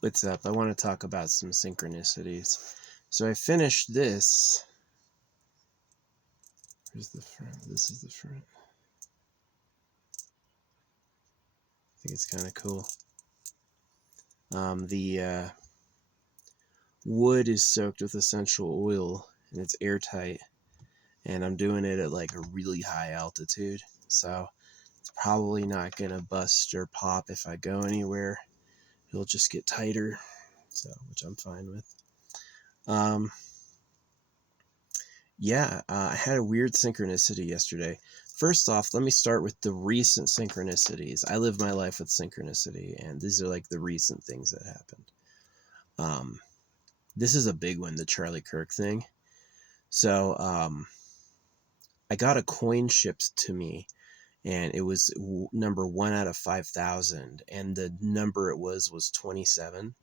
What's up? I want to talk about some synchronicities. So I finished this. Here's the front. This is the front. I think it's kind of cool. The wood is soaked with essential oil and it's airtight. And I'm doing it at like a really high altitude. So it's probably not going to bust or pop if I go anywhere. It'll just get tighter. So, which I'm fine with. I had a weird synchronicity yesterday. First off, let me start with the recent synchronicities. I live my life with synchronicity, and these are like the recent things that happened. This is a big one, the Charlie Kirk thing. So, I got a coin shipped to me, and it was number 1 out of 5,000, and the number it was 27.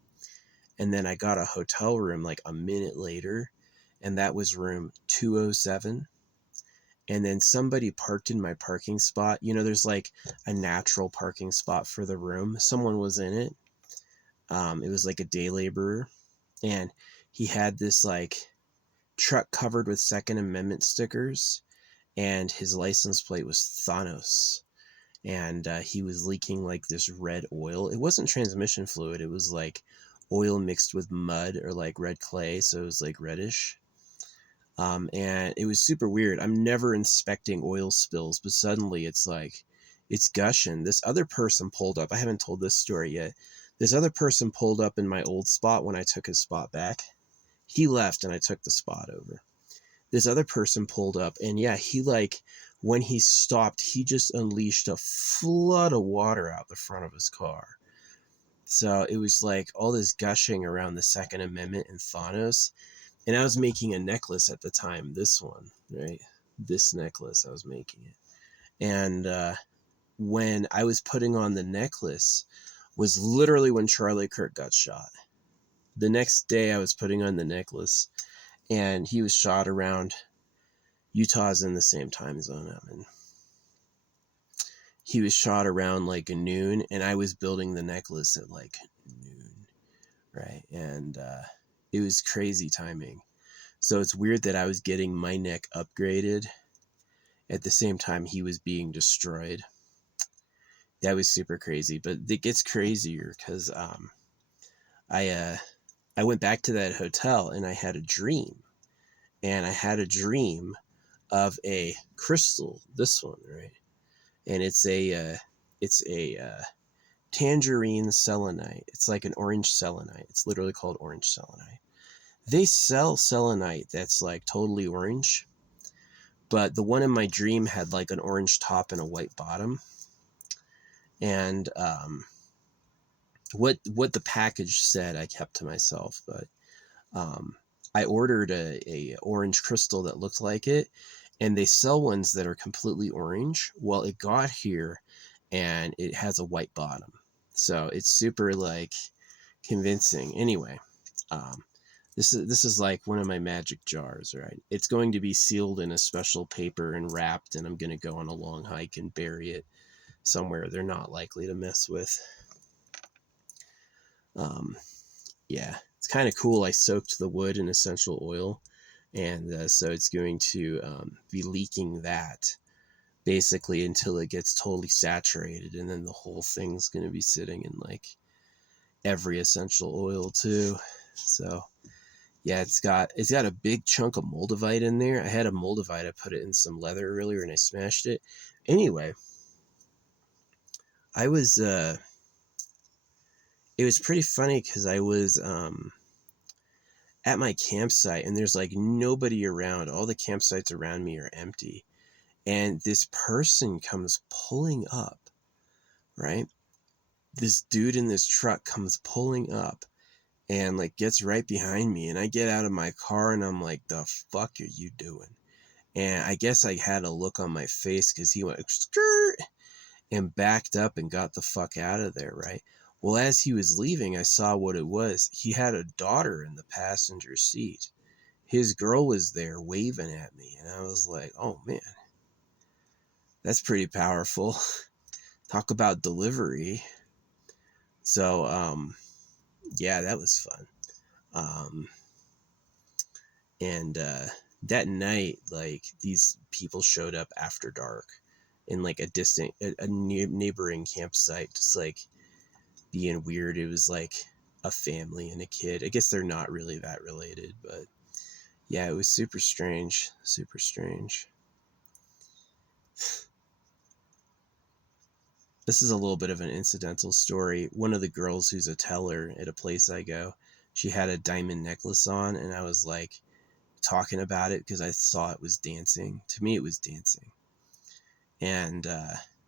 And then I got a hotel room like a minute later, and that was room 207. And then somebody parked in my parking spot. You know, there's like a natural parking spot for the room. Someone was in it. It was like a day laborer. And he had this like truck covered with Second Amendment stickers. And his license plate was Thanos. And he was leaking like this red oil. It wasn't transmission fluid. It was like oil mixed with mud or like red clay. So it was like reddish. And it was super weird. I'm never inspecting oil spills, but suddenly it's like, it's gushing. This other person pulled up. I haven't told this story yet. This other person pulled up in my old spot when I took his spot back. He left and I took the spot over. This other person pulled up and yeah, he like, when he stopped, he just unleashed a flood of water out the front of his car. So it was like all this gushing around the Second Amendment and Thanos. And I was making a necklace at the time, this one, right? This necklace, I was making it. And when I was putting on the necklace was literally when Charlie Kirk got shot. The next day I was putting on the necklace and he was shot around, Utah's in the same time zone I'm in. He was shot around like noon and I was building the necklace at like noon, right? And it was crazy timing. So it's weird that I was getting my neck upgraded at the same time he was being destroyed. That was super crazy, but it gets crazier because I went back to that hotel and I had a dream, and I had a dream of a crystal, this one, right? And it's a tangerine selenite. It's like an orange selenite. It's literally called orange selenite. They sell selenite that's like totally orange, but the one in my dream had like an orange top and a white bottom. And what the package said I kept to myself, but I ordered a orange crystal that looked like it, and they sell ones that are completely orange. Well, it got here and it has a white bottom, so it's super like convincing. Anyway, this is like one of my magic jars, right? It's going to be sealed in a special paper and wrapped, and I'm going to go on a long hike and bury it somewhere they're not likely to mess with. Yeah, it's kind of cool. I soaked the wood in essential oil, and so it's going to be leaking that basically until it gets totally saturated, and then the whole thing's going to be sitting in like every essential oil too. So yeah, it's got a big chunk of moldavite in there. I had a moldavite. I put it in some leather earlier and I smashed it. Anyway, I was it was pretty funny because I was at my campsite and there's like nobody around. All the campsites around me are empty. And this person comes pulling up, right? This dude in this truck comes pulling up and like gets right behind me. And I get out of my car and I'm like, the fuck are you doing? And I guess I had a look on my face because he went skirt and backed up and got the fuck out of there, right? Well, as he was leaving, I saw what it was. He had a daughter in the passenger seat. His girl was there waving at me, and I was like, oh man, that's pretty powerful. Talk about delivery. So, yeah, that was fun. Um, and that night, like, these people showed up after dark in like a neighboring campsite, just like being weird. It was like a family and a kid. I guess they're not really that related, but yeah, it was super strange, super strange. This is a little bit of an incidental story. One of the girls who's a teller at a place I go, she had a diamond necklace on, and I was like talking about it because I saw it was dancing. To me, it was dancing. And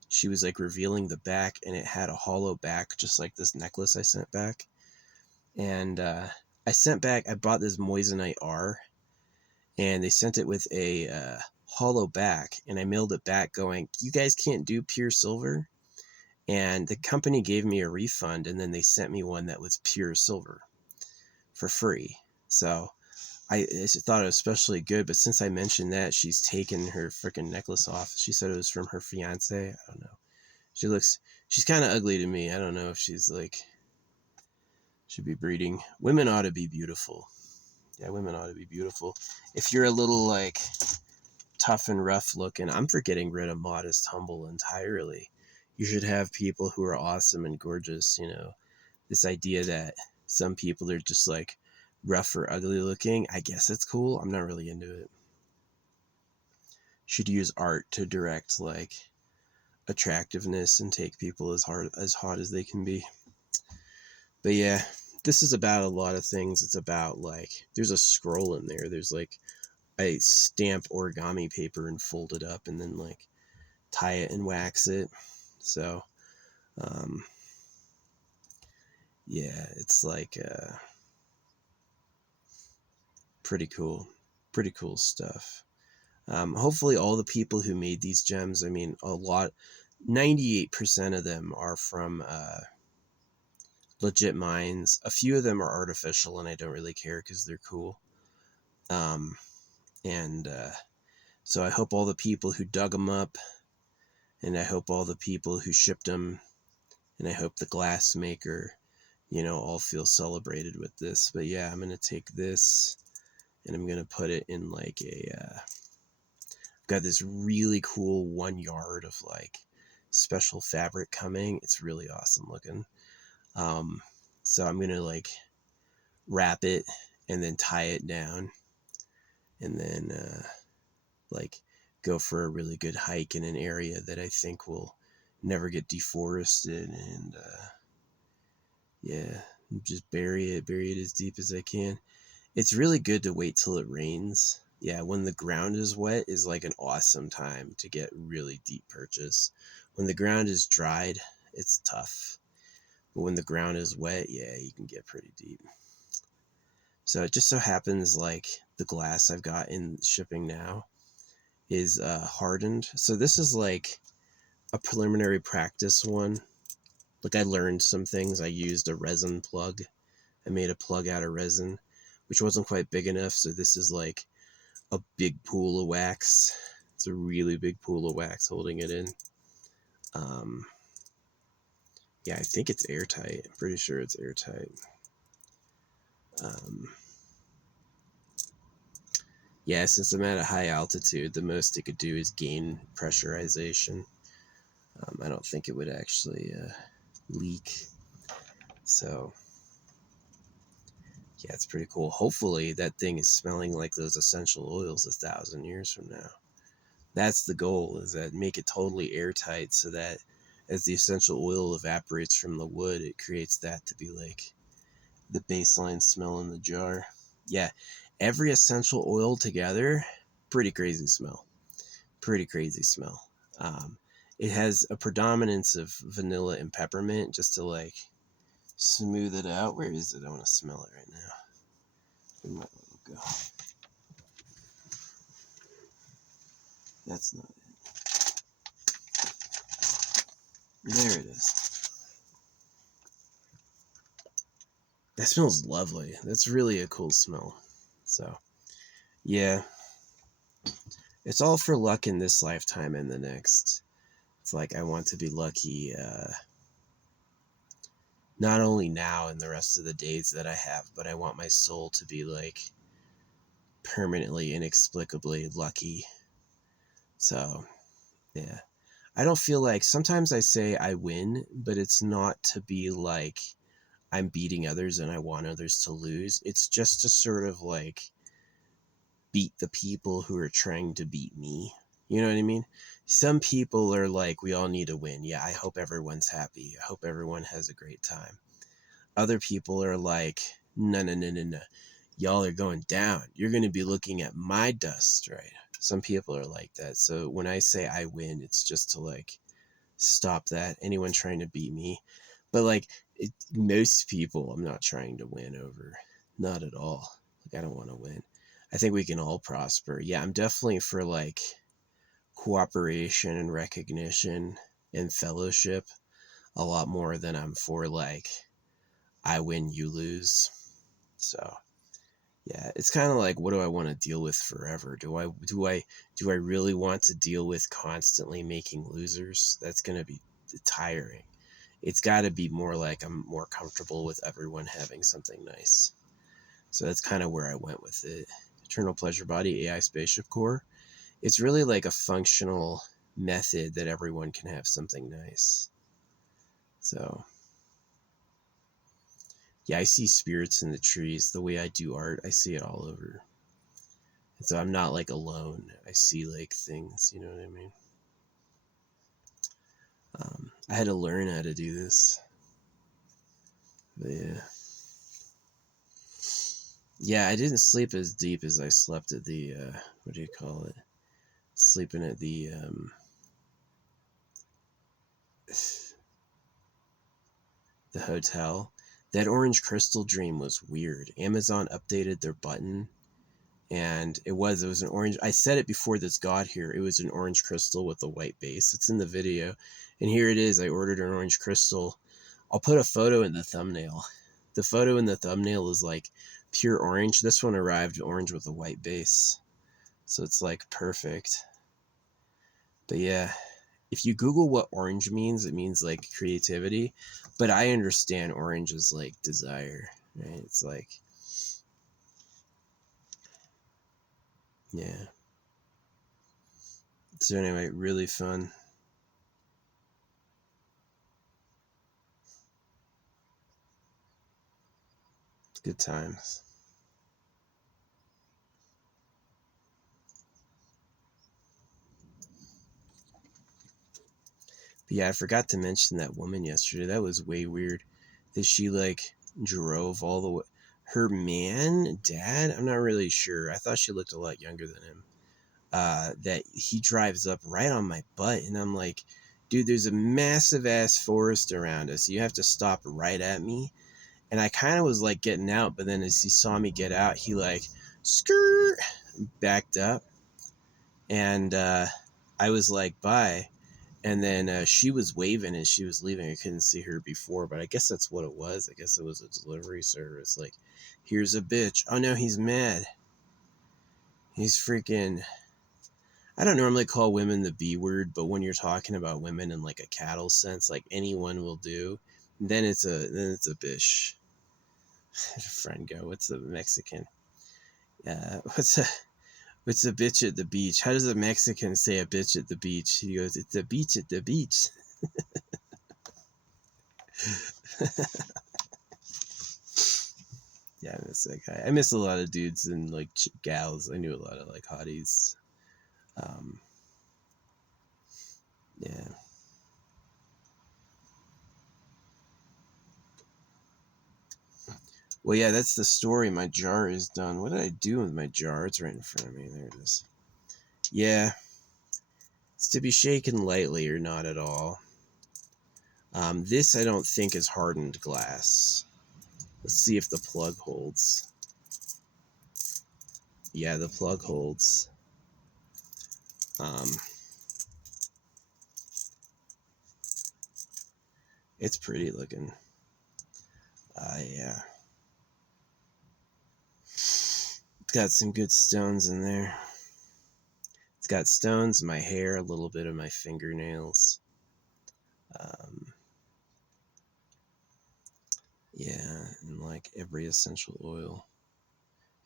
she was like revealing the back, and it had a hollow back, just like this necklace I sent back. And I bought this Moissanite R, and they sent it with a hollow back, and I mailed it back going, you guys can't do pure silver? And the company gave me a refund, and then they sent me one that was pure silver for free. So I thought it was especially good, but since I mentioned that, she's taken her freaking necklace off. She said it was from her fiance. I don't know. She's kind of ugly to me. I don't know if she's like, should be breeding. Women ought to be beautiful. Yeah, women ought to be beautiful. If you're a little like tough and rough looking, I'm for getting rid of modest, humble entirely. You should have people who are awesome and gorgeous, you know. This idea that some people are just like rough or ugly looking, I guess it's cool. I'm not really into it. Should use art to direct like attractiveness and take people as hot as they can be. But yeah, this is about a lot of things. It's about like there's a scroll in there. There's like I stamp origami paper and fold it up and then like tie it and wax it. So um yeah, it's like pretty cool. Pretty cool stuff. Hopefully all the people who made these gems, I mean, 98% of them are from legit mines. A few of them are artificial, and I don't really care because they're cool. Um, and so I hope all the people who dug them up, and I hope all the people who shipped them, and I hope the glass maker, you know, all feel celebrated with this. But yeah, I'm going to take this, and I'm going to put it in like got this really cool 1 yard of like special fabric coming. It's really awesome looking. So I'm gonna like wrap it and then tie it down, and then like go for a really good hike in an area that I think will never get deforested, and yeah, just bury it as deep as I can. It's really good to wait till it rains. Yeah, when the ground is wet is like an awesome time to get really deep purchase. When the ground is dried, it's tough. But when the ground is wet, yeah, you can get pretty deep. So it just so happens like the glass I've got in shipping now is hardened. So this is like a preliminary practice one. Like I learned some things. I used a resin plug. I made a plug out of resin, which wasn't quite big enough. So this is like a big pool of wax. It's a really big pool of wax holding it in. Um, yeah, I think it's airtight. I'm pretty sure it's airtight. Um, yeah, since I'm at a high altitude, the most it could do is gain pressurization. I don't think it would actually leak. So, yeah, it's pretty cool. Hopefully, that thing is smelling like those essential oils 1,000 years from now. That's the goal, is that make it totally airtight so that as the essential oil evaporates from the wood, it creates that to be like the baseline smell in the jar. Yeah, every essential oil together, pretty crazy smell. Pretty crazy smell. Um, it has a predominance of vanilla and peppermint just to like smooth it out. Where is it? I want to smell it right now. Where might it go? That's not it. There it is. That smells lovely. That's really a cool smell. So, yeah. It's all for luck in this lifetime and the next. It's like I want to be lucky not only now and the rest of the days that I have, but I want my soul to be like permanently, inexplicably lucky. So, yeah. I don't feel like, sometimes I say I win, but it's not to be like I'm beating others and I want others to lose. It's just to sort of like beat the people who are trying to beat me. You know what I mean? Some people are like, we all need to win. Yeah, I hope everyone's happy. I hope everyone has a great time. Other people are like, no, no, no, no, no. Y'all are going down. You're going to be looking at my dust, right? Some people are like that. So when I say I win, it's just to like stop that. Anyone trying to beat me. But like most people, I'm not trying to win over. Not at all. Like I don't want to win. I think we can all prosper. Yeah, I'm definitely for like cooperation and recognition and fellowship a lot more than I'm for like I win, you lose. So yeah, it's kind of like, what do I want to deal with forever? Do I really want to deal with constantly making losers? That's going to be tiring. It's got to be more like I'm more comfortable with everyone having something nice. So that's kind of where I went with it. Eternal Pleasure Body AI Spaceship Core. It's really like a functional method that everyone can have something nice. So yeah, I see spirits in the trees. The way I do art, I see it all over. And so I'm not like alone. I see like things, you know what I mean? I had to learn how to do this. But yeah. Yeah, I didn't sleep as deep as I slept at the, what do you call it? Sleeping at the hotel. That orange crystal dream was weird. Amazon updated their button, and it was an orange. I said it before this got here. It was an orange crystal with a white base. It's in the video, and here it is. I ordered an orange crystal. I'll put a photo in the thumbnail. The photo in the thumbnail is like pure orange. This one arrived orange with a white base, so it's like perfect. But yeah, if you Google what orange means, it means like creativity. But I understand orange is like desire, right? It's like, yeah. So anyway, really fun. Good times. But yeah, I forgot to mention that woman yesterday. That was way weird. That she like drove all the way. Her man, dad, I'm not really sure. I thought she looked a lot younger than him. That he drives up right on my butt, and I'm like, dude, there's a massive ass forest around us. You have to stop right at me. And I kind of was like getting out, but then as he saw me get out, he like skirt backed up, and I was like, bye. And then she was waving and she was leaving. I couldn't see her before, but I guess that's what it was. I guess it was a delivery service. Like, here's a bitch. Oh no, he's mad. He's freaking. I don't normally call women the B word, but when you're talking about women in like a cattle sense, like anyone will do, then it's a bitch. A friend go, what's the Mexican? What's a bitch at the beach? How does a Mexican say a bitch at the beach? He goes, it's a beach at the beach. Yeah, I miss that guy. I miss a lot of dudes and like gals. I knew a lot of like hotties. Um, yeah. Well, yeah, that's the story. My jar is done. What did I do with my jar? It's right in front of me. There it is. Yeah, it's to be shaken lightly or not at all. This I don't think is hardened glass. Let's see if the plug holds. Yeah, the plug holds. Um, it's pretty looking. Yeah. It's got some good stones in there. It's got stones, my hair, a little bit of my fingernails. Um, Yeah, and like every essential oil.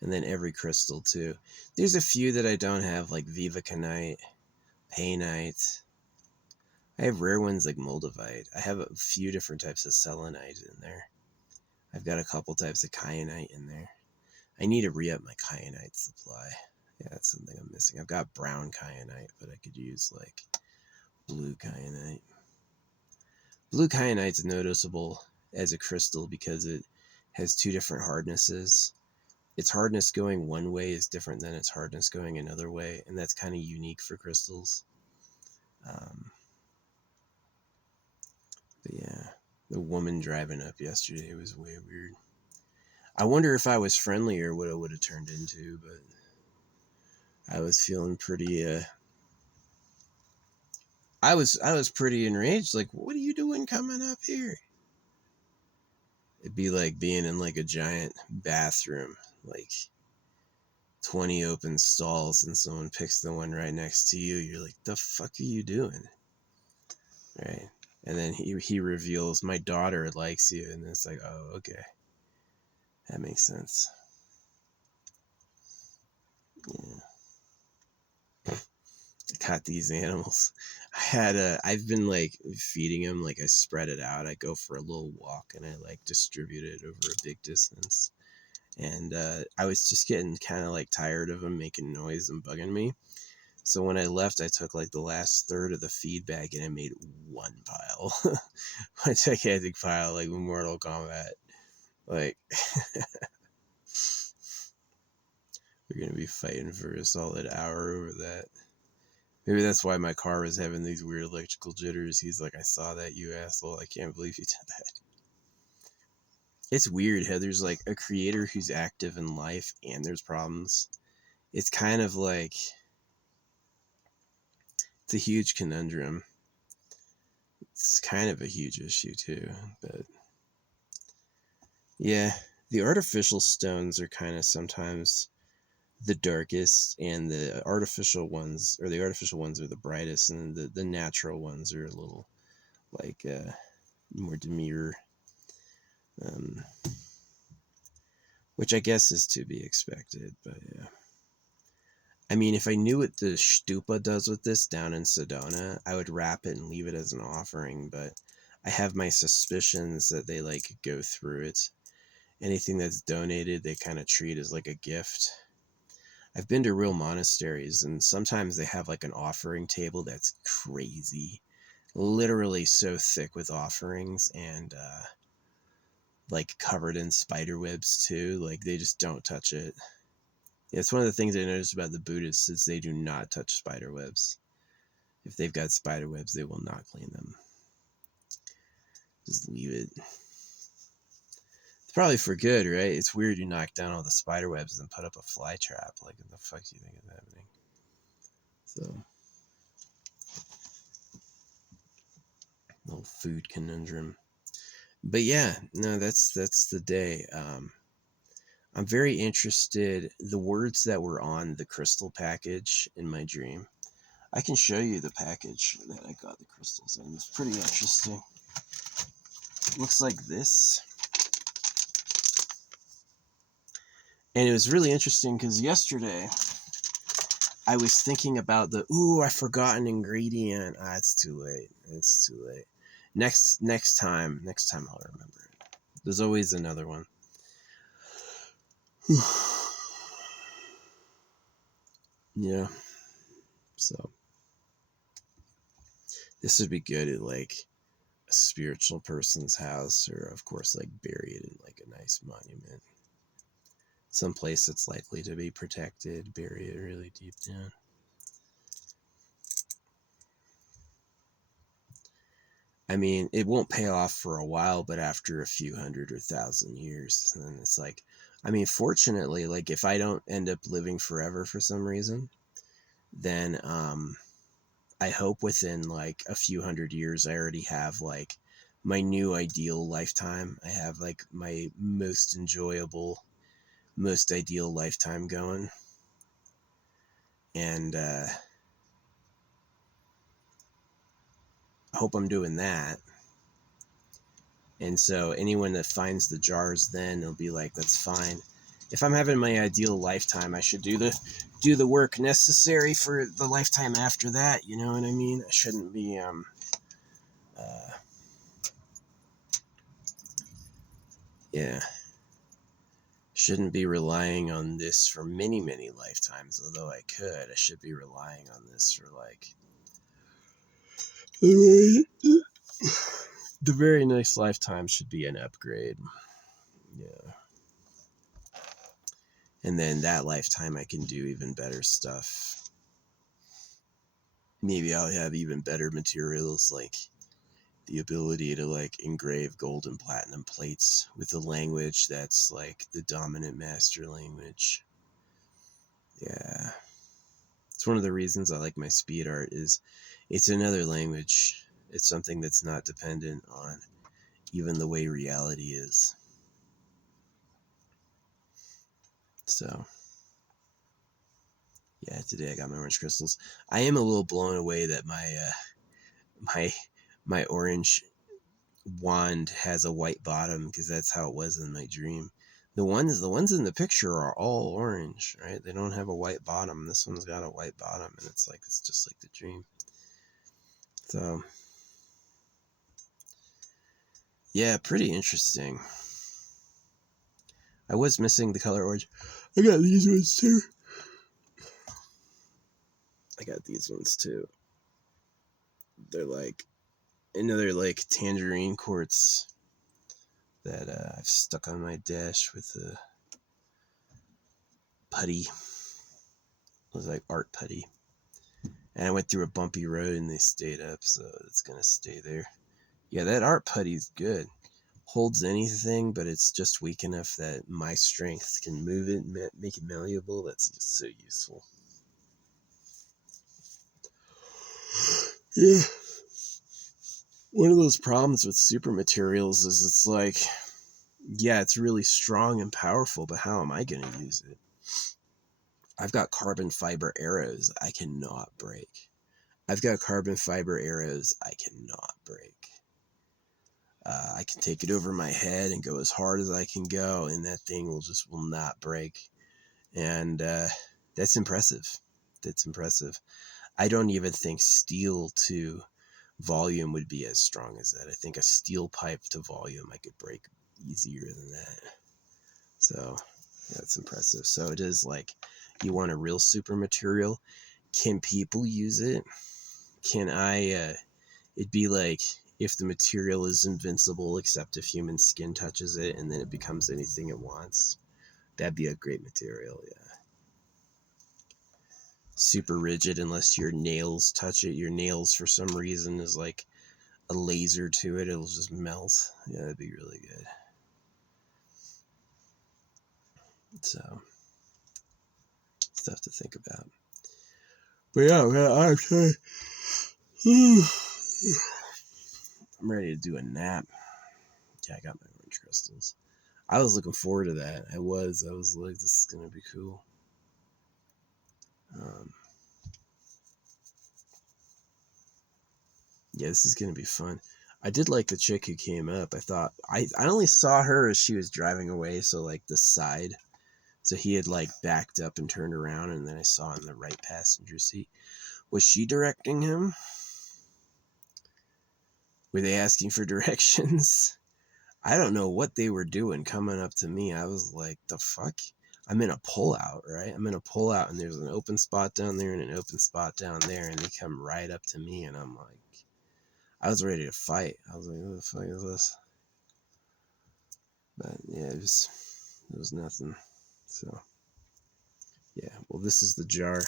And then every crystal too. There's a few that I don't have, like vivaconite, painite. I have rare ones like moldavite. I have a few different types of selenite in there. I've got a couple types of kyanite in there. I need to re-up my kyanite supply. Yeah, that's something I'm missing. I've got brown kyanite, but I could use like blue kyanite. Blue kyanite's noticeable as a crystal because it has two different hardnesses. Its hardness going one way is different than its hardness going another way, and that's kind of unique for crystals. Um, but yeah, the woman driving up yesterday was way weird. I wonder if I was friendlier what it would have turned into, but I was feeling pretty I was pretty enraged, like, what are you doing coming up here? It'd be like being in like a giant bathroom, like 20 open stalls, and someone picks the one right next to you. You're like, the fuck are you doing? Right. And then he reveals, my daughter likes you, and it's like, oh, okay. That makes sense. Yeah. I caught these animals. I've been like feeding them, like I spread it out. I go for a little walk and I like distribute it over a big distance. And I was just getting kind of like tired of them making noise and bugging me. So when I left, I took like the last third of the feed bag and I made one pile, a gigantic pile, like Mortal Kombat. Like, we're gonna be fighting for a solid hour over that. Maybe that's why my car was having these weird electrical jitters. He's like, I saw that, you asshole. I can't believe you did that. It's weird how there's like a creator who's active in life and there's problems. It's kind of like, it's a huge conundrum. It's kind of a huge issue too, but yeah, the artificial stones are kind of sometimes the darkest, and the artificial ones are the brightest, and the natural ones are a little like more demure, um, which I guess is to be expected. But yeah, I mean, if I knew what the stupa does with this down in Sedona, I would wrap it and leave it as an offering. But I have my suspicions that they like go through it. Anything that's donated, they kind of treat as like a gift. I've been to real monasteries, and sometimes they have like an offering table that's crazy, literally so thick with offerings, and like covered in spider webs too. Like they just don't touch it. It's one of the things I noticed about the Buddhists is they do not touch spider webs. If they've got spider webs, they will not clean them. Just leave it. It's probably for good, right? It's weird you knock down all the spider webs and put up a fly trap. Like, what the fuck do you think is happening? So, little food conundrum. But yeah, no, that's the day. I'm very interested. The words that were on the crystal package in my dream. I can show you the package that I got the crystals in. It's pretty interesting. It looks like this. And it was really interesting because yesterday I was thinking about I forgot an ingredient. It's too late. It's too late. Next time I'll remember it. There's always another one. Yeah. So this would be good at like a spiritual person's house, or of course like bury it in like a nice monument. Someplace that's likely to be protected, bury it really deep down. I mean, it won't pay off for a while, but after a few hundred or thousand years, then it's like, I mean, fortunately, like if I don't end up living forever for some reason, then I hope within like a few hundred years, I already have like my new ideal lifetime. I have like my most enjoyable, most ideal lifetime going. And I hope I'm doing that. And so anyone that finds the jars then, they'll be like, that's fine. If I'm having my ideal lifetime, I should do the work necessary for the lifetime after that. You know what I mean? I shouldn't be yeah, shouldn't be relying on this for many, many lifetimes. Although I could, I should be relying on this for like the very next lifetime should be an upgrade. Yeah. And then that lifetime I can do even better stuff. Maybe I'll have even better materials, like the ability to like engrave gold and platinum plates with a language that's like the dominant master language. Yeah. It's one of the reasons I like my speed art is it's another language. It's something that's not dependent on even the way reality is. So yeah, today I got my orange crystals. I am a little blown away that my my orange wand has a white bottom, because that's how it was in my dream. The ones in the picture are all orange, right? They don't have a white bottom. This one's got a white bottom, and it's just like the dream. So yeah, pretty interesting. I was missing the color orange. I got these ones too. They're like another like tangerine quartz that I've stuck on my dash with a putty. It was like art putty. And I went through a bumpy road and they stayed up, so it's gonna stay there. Yeah, that art putty's good. Holds anything, but it's just weak enough that my strength can move it and make it malleable. That's just so useful. Yeah. One of those problems with super materials is it's like, yeah, it's really strong and powerful, but how am I going to use it? I've got carbon fiber arrows I cannot break. I've got carbon fiber arrows I cannot break. I can take it over my head and go as hard as I can go, and that thing will not break. And that's impressive. That's impressive. I don't even think steel to volume would be as strong as that. I think a steel pipe to volume I could break easier than that. So that's impressive. So it is like, you want a real super material. Can people use it? Can I, it'd be like if the material is invincible except if human skin touches it, and then it becomes anything it wants. That'd be a great material, yeah. Super rigid unless your nails touch it. Your nails, for some reason, is like a laser to it. It'll just melt. Yeah, that'd be really good. So, stuff to think about. But yeah, I'm ready to do a nap. Yeah, I got my orange crystals. I was looking forward to that. I was like, this is gonna be cool. Yeah, this is gonna be fun. I did like the chick who came up. I thought I only saw her as she was driving away, so like the side. So he had like backed up and turned around, and then I saw in the right passenger seat. Was she directing him? Were they asking for directions? I don't know what they were doing coming up to me. I was like, the fuck? I'm in a pullout, right? I'm in a pullout, and there's an open spot down there and an open spot down there, and they come right up to me, and I'm like, I was ready to fight. I was like, what the fuck is this? But yeah, it was nothing. So yeah, well, this is the jar.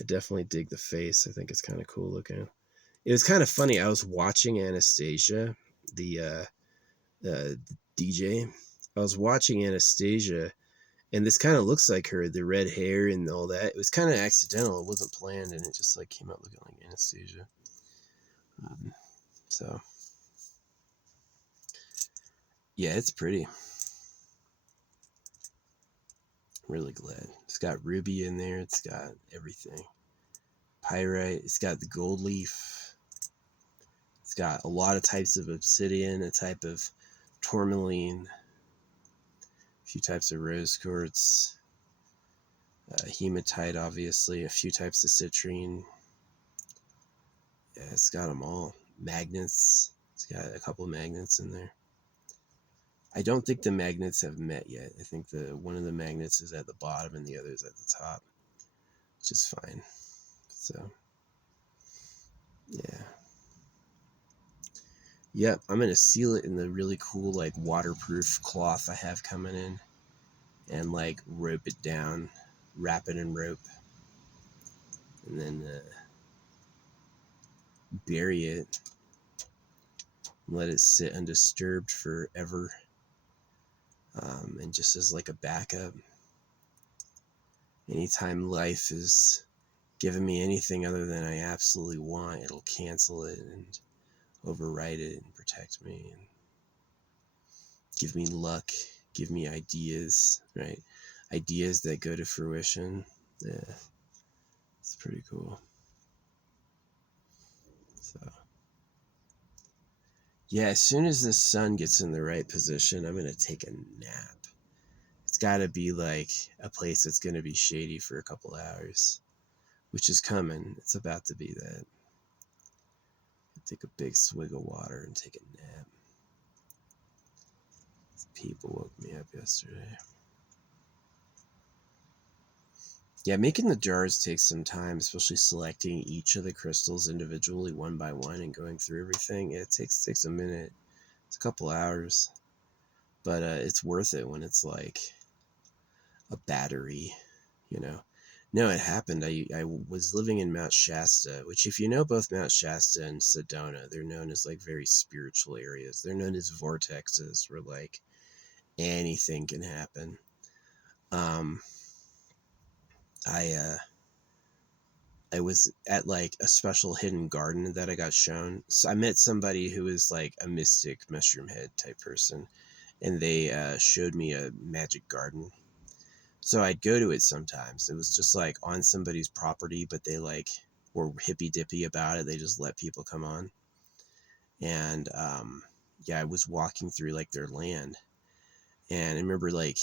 I definitely dig the face. I think it's kind of cool looking. It was kind of funny. I was watching Anastasia, the DJ. I was watching Anastasia, and this kind of looks like her, the red hair and all that. It was kind of accidental. It wasn't planned, and it just like came out looking like Anastasia. So yeah, it's pretty. Really glad. It's got ruby in there. It's got everything. Pyrite. It's got the gold leaf. It's got a lot of types of obsidian, a type of tourmaline, a few types of rose quartz, hematite, obviously, a few types of citrine. Yeah, it's got them all. Magnets. It's got a couple of magnets in there. I don't think the magnets have met yet. I think one of the magnets is at the bottom and the other is at the top, which is fine. So, yeah. Yep, I'm going to seal it in the really cool, like, waterproof cloth I have coming in and, like, rope it down, wrap it in rope, and then bury it, let it sit undisturbed forever, and just as, like, a backup. Anytime life is giving me anything other than I absolutely want, it'll cancel it and override it and protect me and give me luck, give me ideas, right? Ideas that go to fruition. Yeah, it's pretty cool. So, yeah, as soon as the sun gets in the right position, I'm going to take a nap. It's got to be like a place that's going to be shady for a couple hours, which is coming. It's about to be that. Take a big swig of water and take a nap. People woke me up yesterday. Yeah, making the jars takes some time, especially selecting each of the crystals individually one by one and going through everything. It takes a minute. It's a couple hours. But it's worth it when it's like a battery, you know. No, it happened. I was living in Mount Shasta, which, if you know both Mount Shasta and Sedona, they're known as like very spiritual areas. They're known as vortexes where like anything can happen. I was at like a special hidden garden that I got shown. So I met somebody who was like a mystic mushroom head type person, and they showed me a magic garden. So I'd go to it sometimes. It was just like on somebody's property, but they like were hippy dippy about it. They just let people come on. And yeah, I was walking through like their land, and I remember like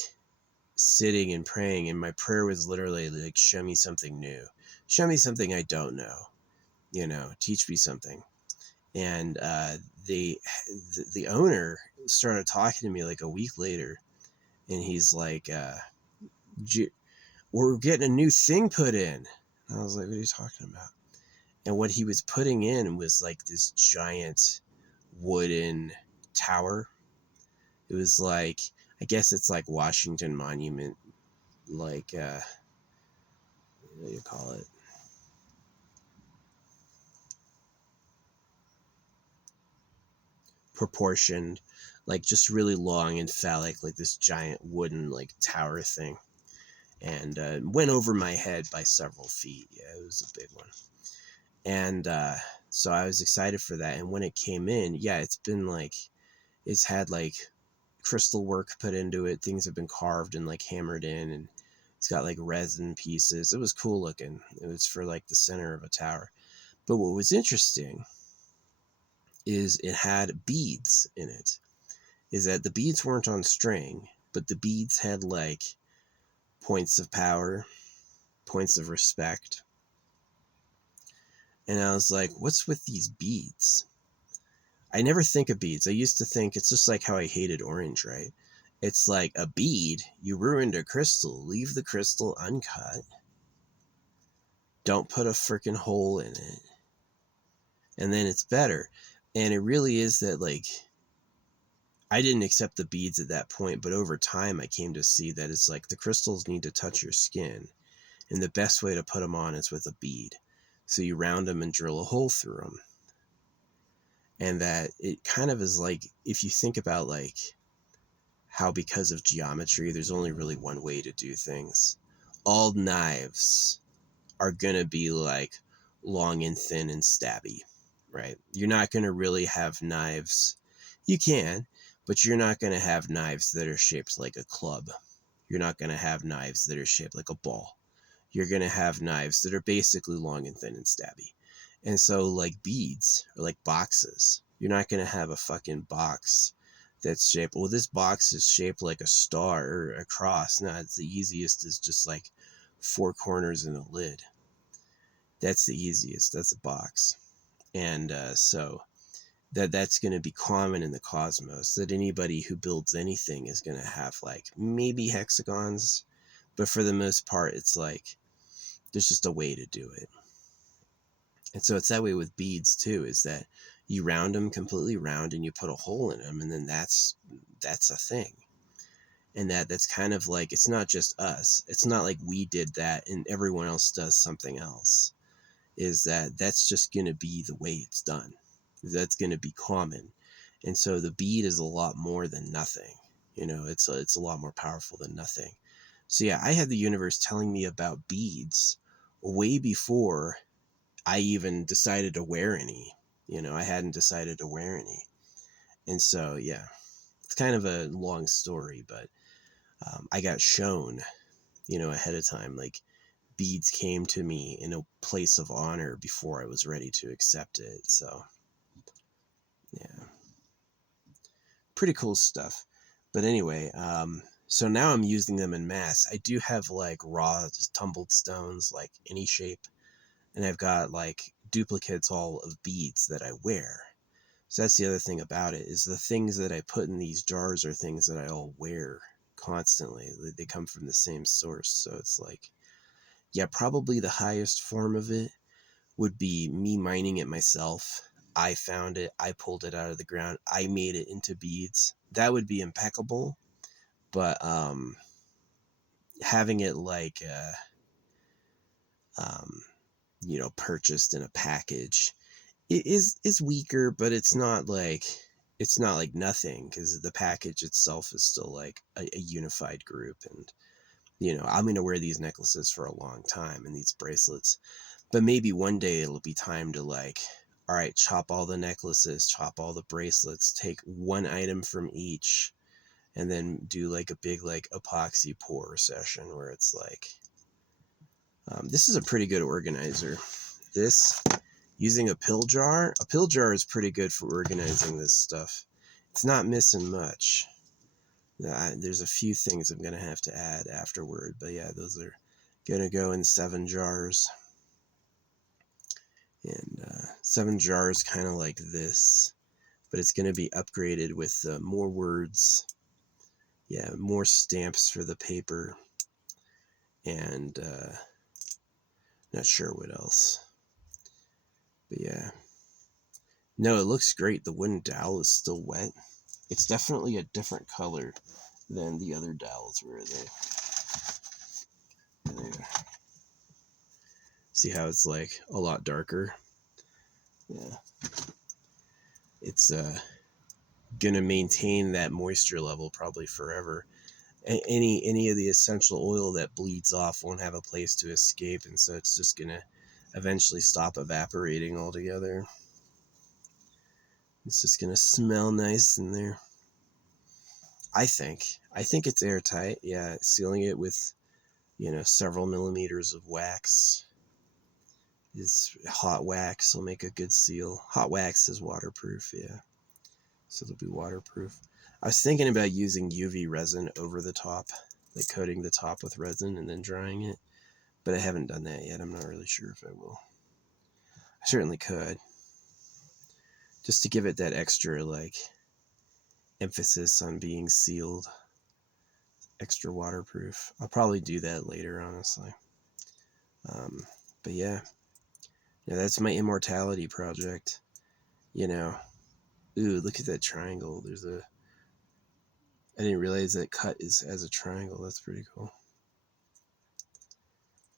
sitting and praying, and my prayer was literally like, show me something new, show me something I don't know, you know, teach me something. And the owner started talking to me like a week later, and he's like, we're getting a new thing put in. And I was like, what are you talking about? And what he was putting in was like this giant wooden tower. It was like, I guess it's like Washington Monument, like, what do you call it? Proportioned, like just really long and phallic, like this giant wooden like tower thing. And went over my head by several feet. Yeah, it was a big one. And so I was excited for that. And when it came in, yeah, it's been like, it's had like crystal work put into it. Things have been carved and like hammered in, and it's got like resin pieces. It was cool looking. It was for like the center of a tower. But what was interesting is it had beads in it. Is that the beads weren't on string, but the beads had like points of power, points of respect. And I was like, what's with these beads? I never think of beads. I used to think it's just like how I hated orange, right? It's like a bead. You ruined a crystal. Leave the crystal uncut. Don't put a freaking hole in it. And then it's better. And it really is that, like, I didn't accept the beads at that point, but over time I came to see that it's like the crystals need to touch your skin. And the best way to put them on is with a bead. So you round them and drill a hole through them. And that it kind of is like, if you think about like how because of geometry, there's only really one way to do things. All knives are going to be like long and thin and stabby, right? You're not going to really have knives. You can, but you're not going to have knives that are shaped like a club. You're not going to have knives that are shaped like a ball. You're going to have knives that are basically long and thin and stabby. And so like beads or like boxes, you're not going to have a fucking box that's shaped. Well, this box is shaped like a star or a cross. No, it's the easiest is just like 4 corners and a lid. That's the easiest. That's a box. And so that's going to be common in the cosmos, that anybody who builds anything is going to have like maybe hexagons, but for the most part, it's like there's just a way to do it. And so it's that way with beads too, is that you round them completely round and you put a hole in them, and then that's a thing. And that's kind of like, it's not just us. It's not like we did that and everyone else does something else. Is that's just going to be the way it's done. That's going to be common. And so the bead is a lot more than nothing. You know, it's a lot more powerful than nothing. So yeah, I had the universe telling me about beads way before I even decided to wear any. You know, I hadn't decided to wear any. And so, yeah, it's kind of a long story, but I got shown, you know, ahead of time, like beads came to me in a place of honor before I was ready to accept it. So, yeah, pretty cool stuff. But anyway, so now I'm using them in mass. I do have like raw tumbled stones, like any shape, and I've got like duplicates all of beads that I wear. So that's the other thing about it, is the things that I put in these jars are things that I all wear constantly. They come from the same source. So it's like, yeah, probably the highest form of it would be me mining it myself. I found it. I pulled it out of the ground. I made it into beads. That would be impeccable. But having it like, you know, purchased in a package, it is weaker, but it's not like nothing, because the package itself is still like a unified group. And you know, I'm gonna wear these necklaces for a long time and these bracelets, but maybe one day it'll be time to like, all right, chop all the necklaces, chop all the bracelets, take one item from each, and then do like a big like epoxy pour session where it's like, this is a pretty good organizer. This, using a pill jar is pretty good for organizing this stuff. It's not missing much. There's a few things I'm going to have to add afterward, but yeah, those are going to go in 7 jars. And 7 jars kind of like this, but it's going to be upgraded with more words. Yeah, more stamps for the paper. And not sure what else. But yeah. No, it looks great. The wooden dowel is still wet. It's definitely a different color than the other dowels. Where are they? There. See how it's like a lot darker? Yeah. It's gonna maintain that moisture level probably forever. Any of the essential oil that bleeds off won't have a place to escape, and so it's just gonna eventually stop evaporating altogether. It's just gonna smell nice in there. I think it's airtight. Yeah, sealing it with, you know, several millimeters of wax. Is hot wax will make a good seal. Hot wax is waterproof, yeah. So it'll be waterproof. I was thinking about using UV resin over the top, like coating the top with resin and then drying it, but I haven't done that yet. I'm not really sure if I will. I certainly could, just to give it that extra like emphasis on being sealed, extra waterproof. I'll probably do that later, honestly. But yeah, that's my immortality project. You know, ooh, look at that triangle. I didn't realize that cut is as a triangle. That's pretty cool.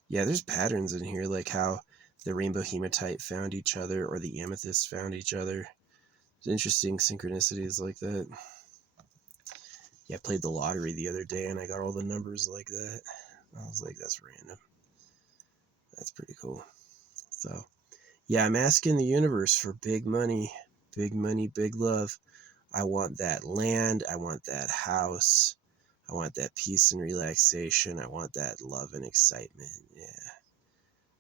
Yeah, there's patterns in here, like how the rainbow hematite found each other, or the amethyst found each other. There's interesting synchronicities like that. Yeah, I played the lottery the other day and I got all the numbers like that. I was like, that's random. That's pretty cool. So, yeah, I'm asking the universe for big money, big love. I want that land. I want that house. I want that peace and relaxation. I want that love and excitement. Yeah.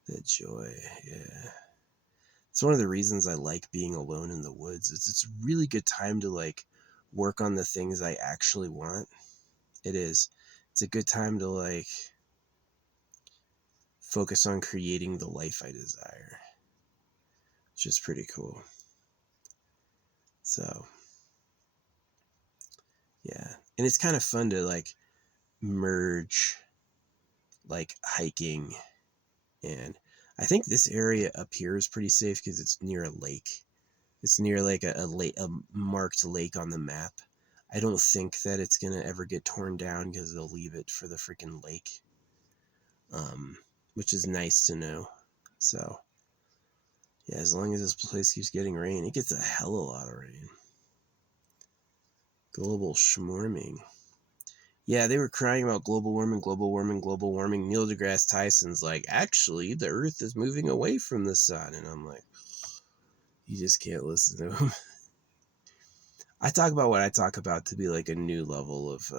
That joy. Yeah. It's one of the reasons I like being alone in the woods. It's a really good time to like work on the things I actually want. It's a good time to like focus on creating the life I desire, which is pretty cool. So yeah, and it's kind of fun to like merge like hiking, and I think this area up here is pretty safe because it's near a lake. It's near like a lake, a marked lake on the map. I don't think that it's gonna ever get torn down because they'll leave it for the freaking lake, which is nice to know. So yeah, as long as this place keeps getting rain, it gets a hell of a lot of rain. Global schmorming. Yeah, they were crying about global warming, global warming, global warming. Neil deGrasse Tyson's like, actually, the Earth is moving away from the sun. And I'm like, you just can't listen to him. I talk about what I talk about to be like a new level of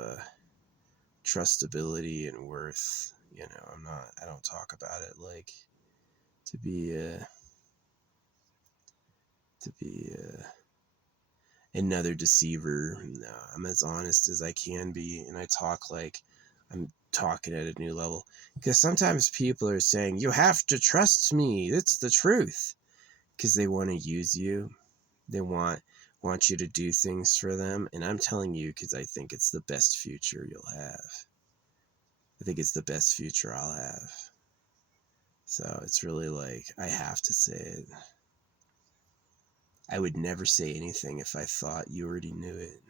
trustability and worth. You know, I don't talk about it like to be another deceiver. No, I'm as honest as I can be, and I talk like I'm talking at a new level. Because sometimes people are saying, you have to trust me, it's the truth. Because they want to use you. They want you to do things for them. And I'm telling you because I think it's the best future you'll have. I think it's the best future I'll have. So it's really like, I have to say it. I would never say anything if I thought you already knew it.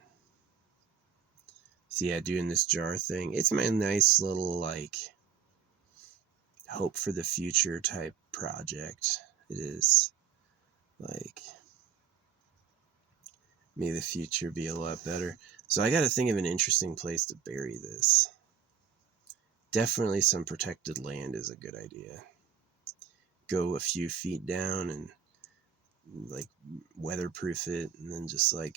So yeah, doing this jar thing, it's my nice little like hope for the future type project. It is like, may the future be a lot better. So I got to think of an interesting place to bury this. Definitely some protected land is a good idea. Go a few feet down and like weatherproof it, and then just like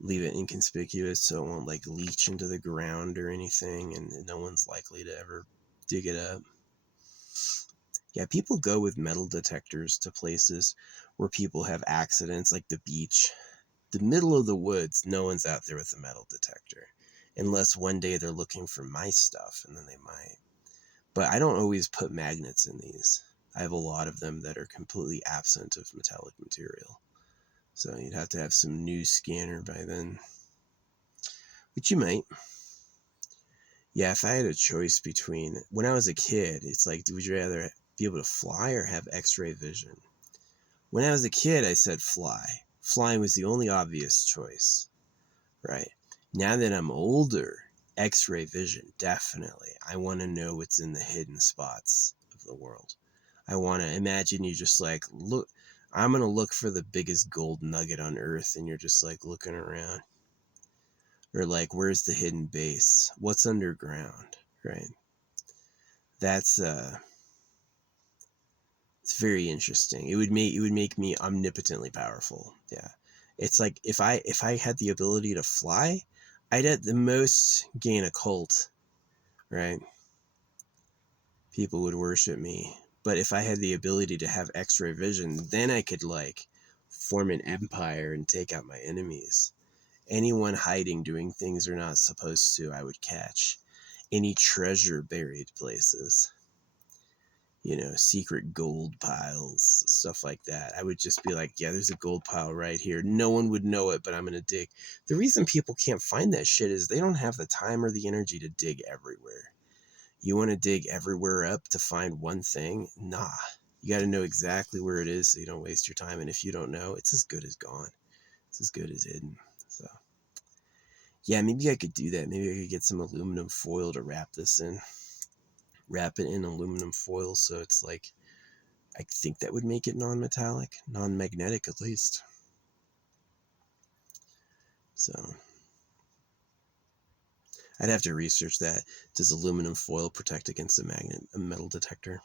leave it inconspicuous so it won't like leach into the ground or anything, and no one's likely to ever dig it up. Yeah, people go with metal detectors to places where people have accidents, like the beach. The middle of the woods, no one's out there with a metal detector. Unless one day they're looking for my stuff, and then they might. But I don't always put magnets in these. I have a lot of them that are completely absent of metallic material. So you'd have to have some new scanner by then. But you might. Yeah, if I had a choice between, when I was a kid, it's like, would you rather be able to fly or have x-ray vision? When I was a kid, I said fly. Flying was the only obvious choice, right? Now that I'm older, x-ray vision, definitely. I want to know what's in the hidden spots of the world. I want to imagine you just like, look, I'm going to look for the biggest gold nugget on Earth, and you're just like looking around. Or like, where's the hidden base? What's underground, right? That's it's very interesting. It would make me omnipotently powerful. Yeah. It's like if I had the ability to fly, I'd at the most gain a cult, right? People would worship me. But if I had the ability to have x-ray vision, then I could like form an empire and take out my enemies. Anyone hiding, doing things they're not supposed to, I would catch. Any treasure buried places, you know, secret gold piles, stuff like that. I would just be like, yeah, there's a gold pile right here. No one would know it, but I'm going to dig. The reason people can't find that shit is they don't have the time or the energy to dig everywhere. You want to dig everywhere up to find one thing? Nah. You got to know exactly where it is so you don't waste your time. And if you don't know, it's as good as gone. It's as good as hidden. So yeah, maybe I could do that. Maybe I could get some aluminum foil to wrap this in. Wrap it in aluminum foil so it's like, I think that would make it non-metallic, non-magnetic at least. So I'd have to research that. Does aluminum foil protect against a metal detector?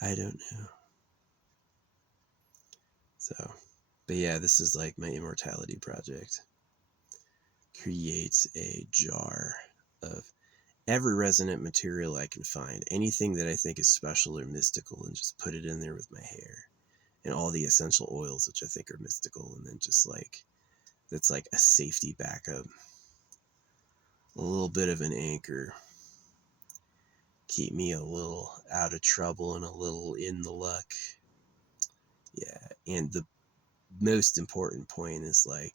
I don't know. So, but yeah, this is like my immortality project. Create a jar of every resonant material I can find, anything that I think is special or mystical, and just put it in there with my hair. and all the essential oils, which I think are mystical, and then just like that's like a safety backup, a little bit of an anchor, keep me a little out of trouble and a little in the luck. Yeah, and the most important point is like,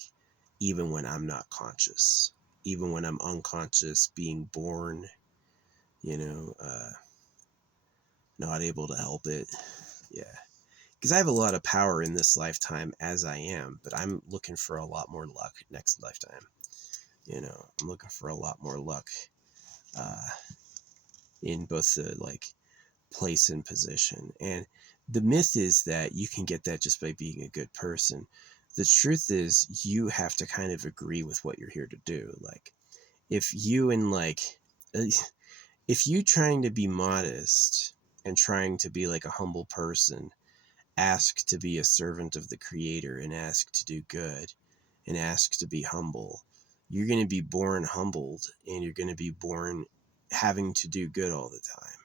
even when I'm not conscious, even when I'm unconscious, being born, you know, not able to help it. Yeah. Because I have a lot of power in this lifetime as I am, but I'm looking for a lot more luck next lifetime. You know, I'm looking for a lot more luck uh, in both the like place and position. And the myth is that you can get that just by being a good person. The truth is you have to kind of agree with what you're here to do. Like if you and like, if you trying to be modest and trying to be like a humble person, ask to be a servant of the creator and ask to do good and ask to be humble, you're going to be born humbled and you're going to be born having to do good all the time.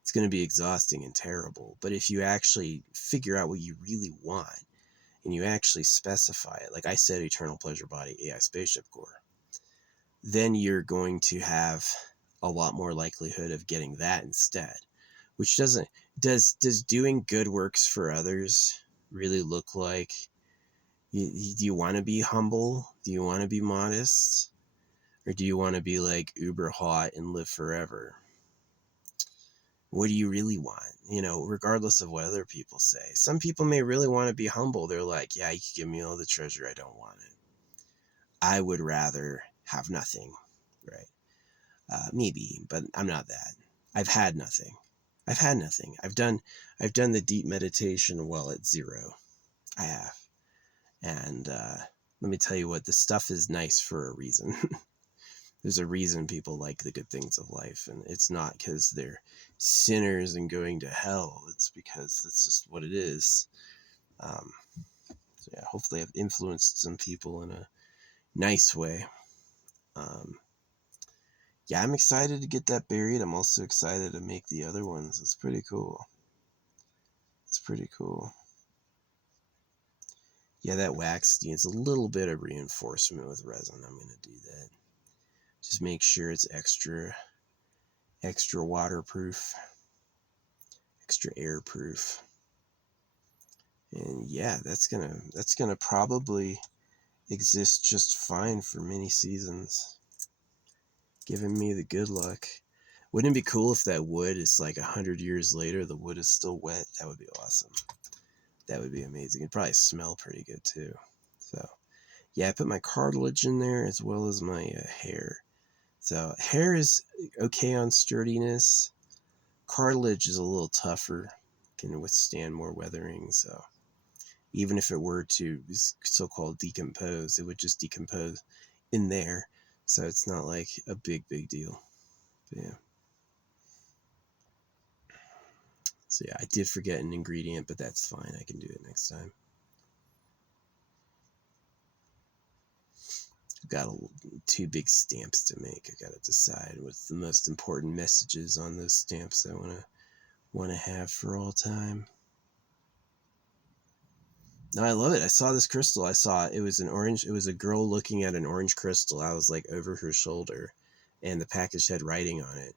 It's going to be exhausting and terrible. But if you actually figure out what you really want and you actually specify it, like I said, eternal pleasure body, AI spaceship core, then you're going to have a lot more likelihood of getting that instead. Which doesn't, does doing good works for others really look like, do you want to be humble? Do you want to be modest? Or do you want to be like uber hot and live forever? What do you really want? You know, regardless of what other people say. Some people may really want to be humble. They're like, yeah, you can give me all the treasure, I don't want it. I would rather have nothing, right? Maybe, but I'm not that. I've had nothing. I've had nothing. I've done the deep meditation while at zero. I have. And let me tell you what, the stuff is nice for a reason. There's a reason people like the good things of life, and it's not because they're sinners and going to hell. It's because that's just what it is. Um, so yeah, hopefully I've influenced some people in a nice way. Um, yeah, I'm excited to get that buried. I'm also excited to make the other ones. It's pretty cool. It's pretty cool. Yeah, that wax needs a little bit of reinforcement with resin. I'm going to do that. Just make sure it's extra waterproof, extra airproof. And yeah, that's gonna probably exist just fine for many seasons, giving me the good luck. Wouldn't it be cool if that wood is like 100 years later, the wood is still wet? That would be awesome. That would be amazing. It'd probably smell pretty good too. So yeah, I put my cartilage in there as well as my hair. So hair is okay on sturdiness. Cartilage is a little tougher, can withstand more weathering. So even if it were to so-called decompose, it would just decompose in there. So it's not like a big deal. But yeah. So yeah, I did forget an ingredient, but that's fine. I can do it next time. I've got two big stamps to make. I got to decide what's the most important messages on those stamps I want to have for all time. No, I love it. I saw this crystal. I saw it was an orange. It was a girl looking at an orange crystal. I was like over her shoulder, and the package had writing on it,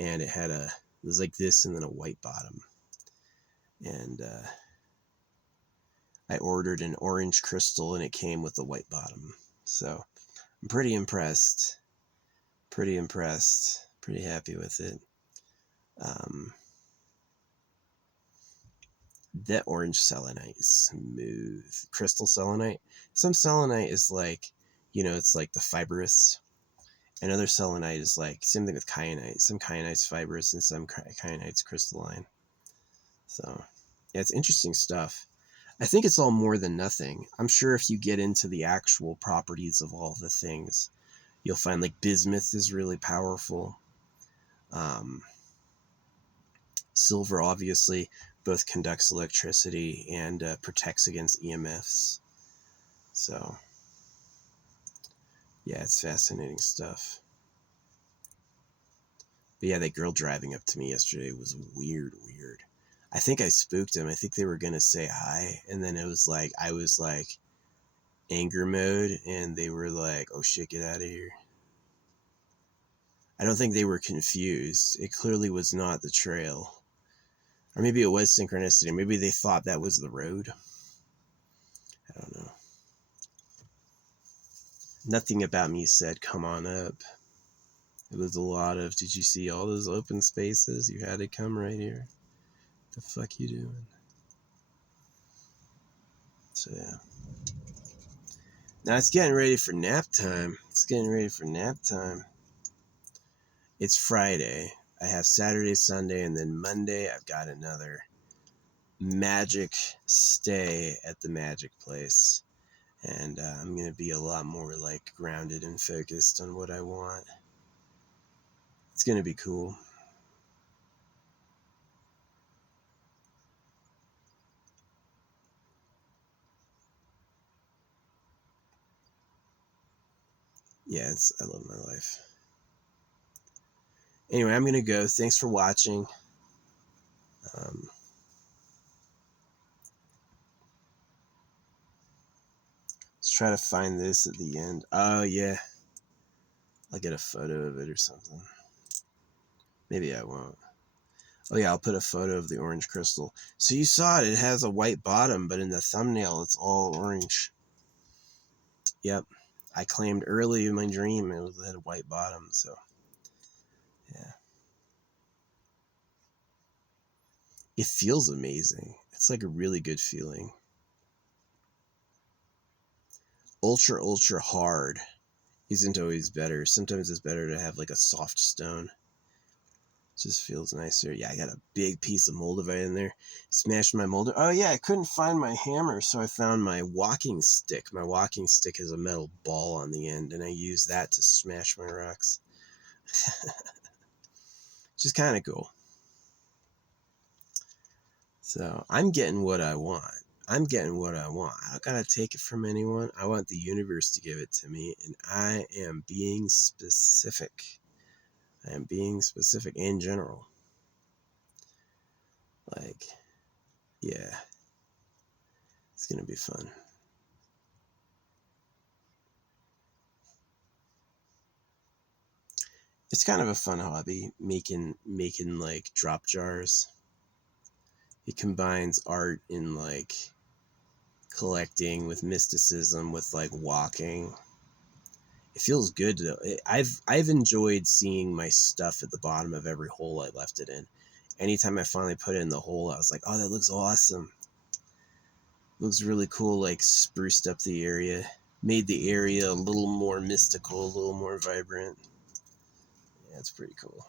and it was like this and then a white bottom. And I ordered an orange crystal, and it came with a white bottom. So I'm pretty impressed. Pretty impressed. Pretty happy with it. That orange selenite is smooth. Crystal selenite. Some selenite is like, it's like the fibrous. Another selenite is like, same thing with kyanite. Some kyanite's fibrous and some kyanite's crystalline. So, yeah, it's interesting stuff. I think it's all more than nothing. I'm sure if you get into the actual properties of all the things, you'll find like bismuth is really powerful. Silver, obviously, both conducts electricity and protects against EMFs. So, yeah, it's fascinating stuff. But yeah, that girl driving up to me yesterday was weird. I think I spooked them. I think they were gonna say hi, and then it was like I was like anger mode, and they were like, "Oh shit, get out of here." I don't think they were confused. It clearly was not the trail. Or maybe it was synchronicity. Maybe they thought that was the road. I don't know. Nothing about me said, "Come on up." It was a lot of, "Did you see all those open spaces? You had to come right here. The fuck you doing?" So yeah. Now it's getting ready for nap time. It's getting ready for nap time. It's Friday. I have Saturday, Sunday, and then Monday I've got another magic stay at the magic place. And I'm going to be a lot more like grounded and focused on what I want. It's going to be cool. Yeah, I love my life. Anyway, I'm going to go. Thanks for watching. Let's try to find this at the end. Oh, yeah. I'll get a photo of it or something. Maybe I won't. Oh, yeah, I'll put a photo of the orange crystal. So you saw it. It has a white bottom, but in the thumbnail, it's all orange. Yep. I claimed early in my dream it had a white bottom, so yeah. It feels amazing. It's like a really good feeling. Ultra, ultra hard isn't always better. Sometimes it's better to have like a soft stone. It just feels nicer. Yeah, I got a big piece of moldavite in there. Smashed my molder. Oh yeah, I couldn't find my hammer, so I found my walking stick. My walking stick has a metal ball on the end, and I use that to smash my rocks. Which is kind of cool. So I'm getting what I want. I'm getting what I want. I don't gotta take it from anyone. I want the universe to give it to me, and I am being specific. I am being specific in general. Like, yeah, it's gonna be fun. It's kind of a fun hobby, making like drop jars. It combines art and like collecting with mysticism, with like walking. It feels good though. I've enjoyed seeing my stuff at the bottom of every hole I left it in. Anytime I finally put it in the hole, I was like, "Oh, that looks awesome. Looks really cool." Like spruced up the area, made the area a little more mystical, a little more vibrant. Yeah, it's pretty cool.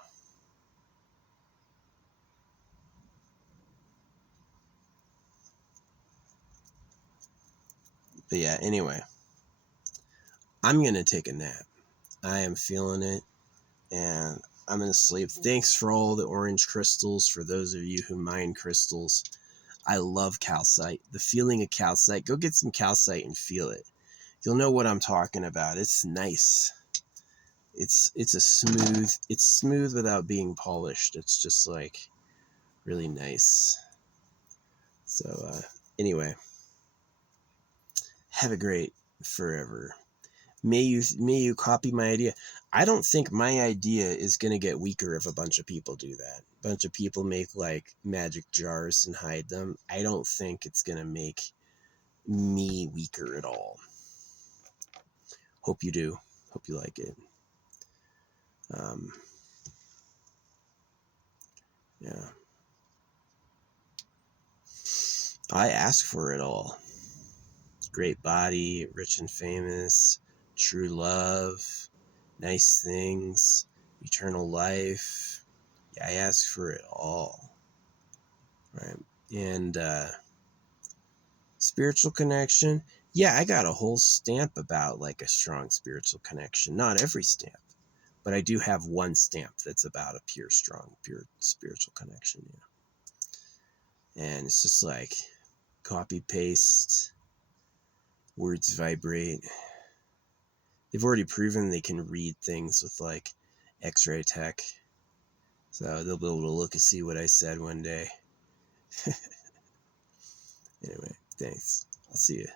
But yeah, anyway, I'm gonna take a nap. I am feeling it, and I'm gonna sleep. Thanks for all the orange crystals. For those of you who mine crystals, I love calcite. The feeling of calcite. Go get some calcite and feel it. You'll know what I'm talking about. It's nice. It's smooth without being polished. It's just like really nice. So anyway, have a great forever. May you copy my idea. I don't think my idea is gonna get weaker if a bunch of people do that. A bunch of people make like magic jars and hide them. I don't think it's gonna make me weaker at all. Hope you do. Hope you like it. Um, yeah. I ask for it all. Great body, rich and famous, true love, nice things, eternal life. Yeah, I ask for it all. Right. And spiritual connection. Yeah, I got a whole stamp about like a strong spiritual connection. Not every stamp, but I do have one stamp that's about a pure, strong, pure spiritual connection. Yeah. And it's just like copy paste, words vibrate. They've already proven they can read things with like X-ray tech. So they'll be able to look and see what I said one day. Anyway, thanks. I'll see you.